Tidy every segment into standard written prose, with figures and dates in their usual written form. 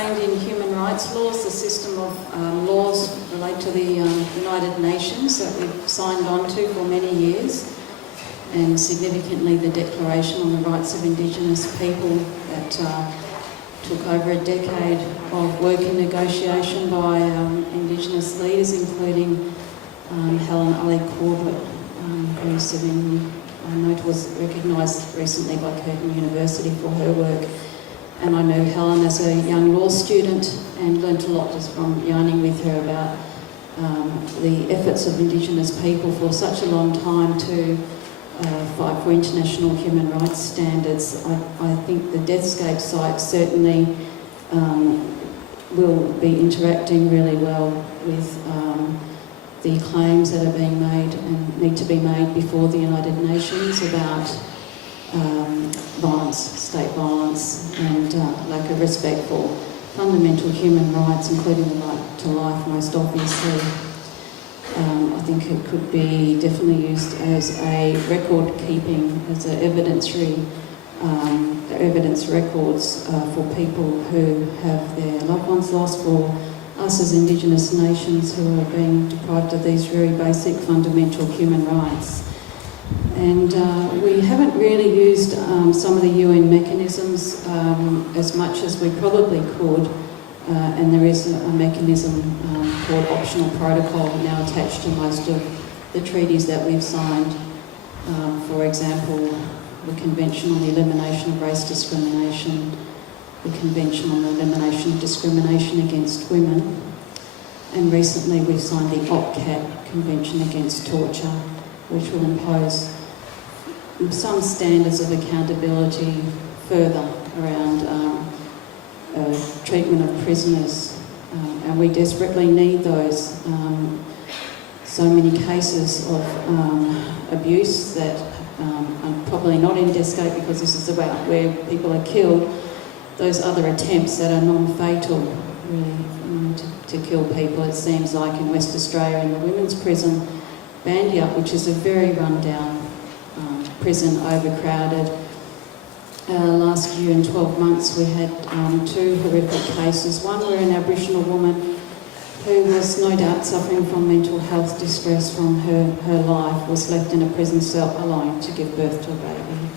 trained in human rights laws. The system of laws relate to the United Nations that we've signed on to for many years, and significantly the Declaration on the Rights of Indigenous People that took over a decade of work and negotiation by Indigenous leaders, including Helen Corbett, I know it was recognised recently by Curtin University for her work. And I know Helen as a young law student and learnt a lot just from yarning with her about the efforts of Indigenous people for such a long time to fight for international human rights standards. I think the Deathscapes site certainly will be interacting really well with the claims that are being made and need to be made before the United Nations about violence, state violence, and lack of respect for fundamental human rights, including the right to life, most obviously. I think it could be definitely used as a record keeping, as an evidentiary, evidence records for people who have their loved ones lost, for us as Indigenous nations who are being deprived of these very basic fundamental human rights. And we haven't really used some of the UN mechanisms as much as we probably could, and there is a mechanism called optional protocol now attached to most of the treaties that we've signed. For example, the Convention on the Elimination of Race Discrimination, the Convention on the Elimination of Discrimination Against Women, and recently we've signed the OPCAT Convention Against Torture, which will impose some standards of accountability further around treatment of prisoners, and we desperately need those. So many cases of abuse that are probably not in Deathscape because this is about where people are killed. Those other attempts that are non-fatal, really, to kill people, it seems like in West Australia in the women's prison, Bandiup, which is a very run-down prison, overcrowded. Last year in 12 months we had two horrific cases. One where an Aboriginal woman who was no doubt suffering from mental health distress from her life was left in a prison cell alone to give birth to a baby.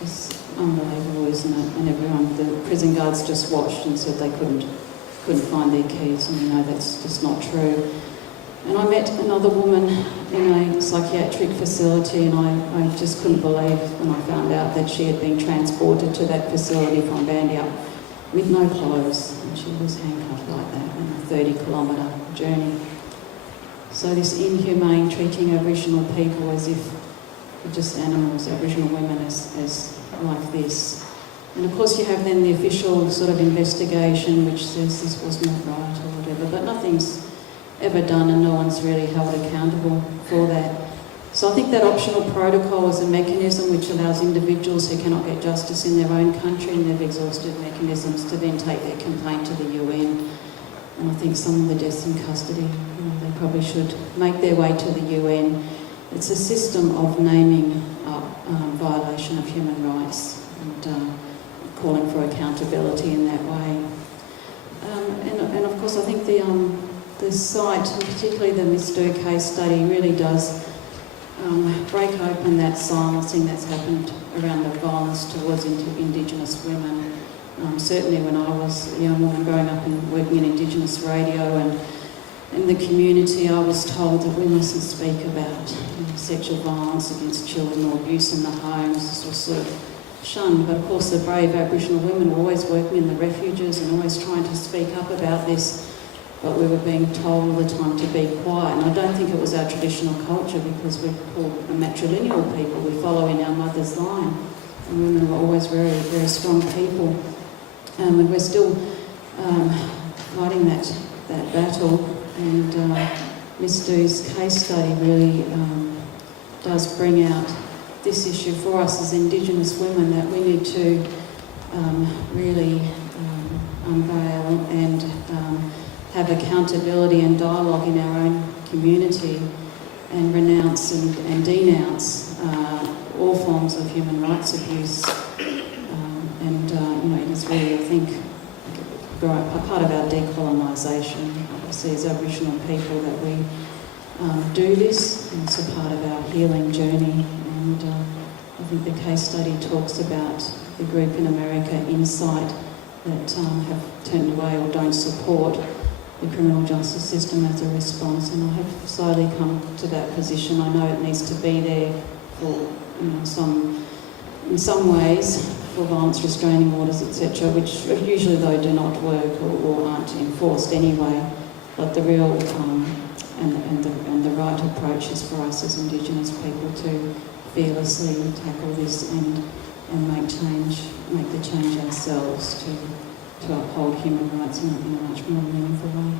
It's unbelievable, isn't it? And everyone, the prison guards just watched and said they couldn't find their keys, and you know that's just not true. And I met another woman in a psychiatric facility, and I just couldn't believe when I found out that she had been transported to that facility from Bandiup with no clothes, and she was handcuffed like that on a 30-kilometre journey. So this inhumane treating Aboriginal people as if they're just animals, Aboriginal women as like this. And of course you have then the official sort of investigation which says this was not right or whatever, but nothing's ever done and no one's really held accountable for that. So I think that optional protocol is a mechanism which allows individuals who cannot get justice in their own country and they've exhausted mechanisms to then take their complaint to the UN. And I think some of the deaths in custody, they probably should make their way to the UN. It's a system of naming up violation of human rights and calling for accountability in that way. And of course I think the site, and particularly the Miss Do case study, really does break open that silencing that's happened around the violence towards Indigenous women. Certainly when I was a young woman growing up and working in Indigenous radio and in the community, I was told that we mustn't speak about sexual violence against children or abuse in the homes. This was sort of shunned, but of course the brave Aboriginal women were always working in the refuges and always trying to speak up about this. But we were being told all the time to be quiet. And I don't think it was our traditional culture because we're called a matrilineal people. We follow in our mother's line. And women were always very, very strong people. And we're still fighting that battle. And Miss Du's case study really does bring out this issue for us as Indigenous women, that we need to really unveil and have accountability and dialogue in our own community and renounce and denounce all forms of human rights abuse. It is really, I think, part of our decolonisation, obviously, as Aboriginal people, that we do this, and it's a part of our healing journey. And I think the case study talks about the group in America, Insight, that have turned away or don't support the criminal justice system as a response, and I have slowly come to that position. I know it needs to be there for, in some ways, for violence restraining orders, etc., which usually though do not work or aren't enforced anyway. But the real and the right approach is for us as Indigenous people to fearlessly tackle this and make the change ourselves to uphold human rights in a much more meaningful way.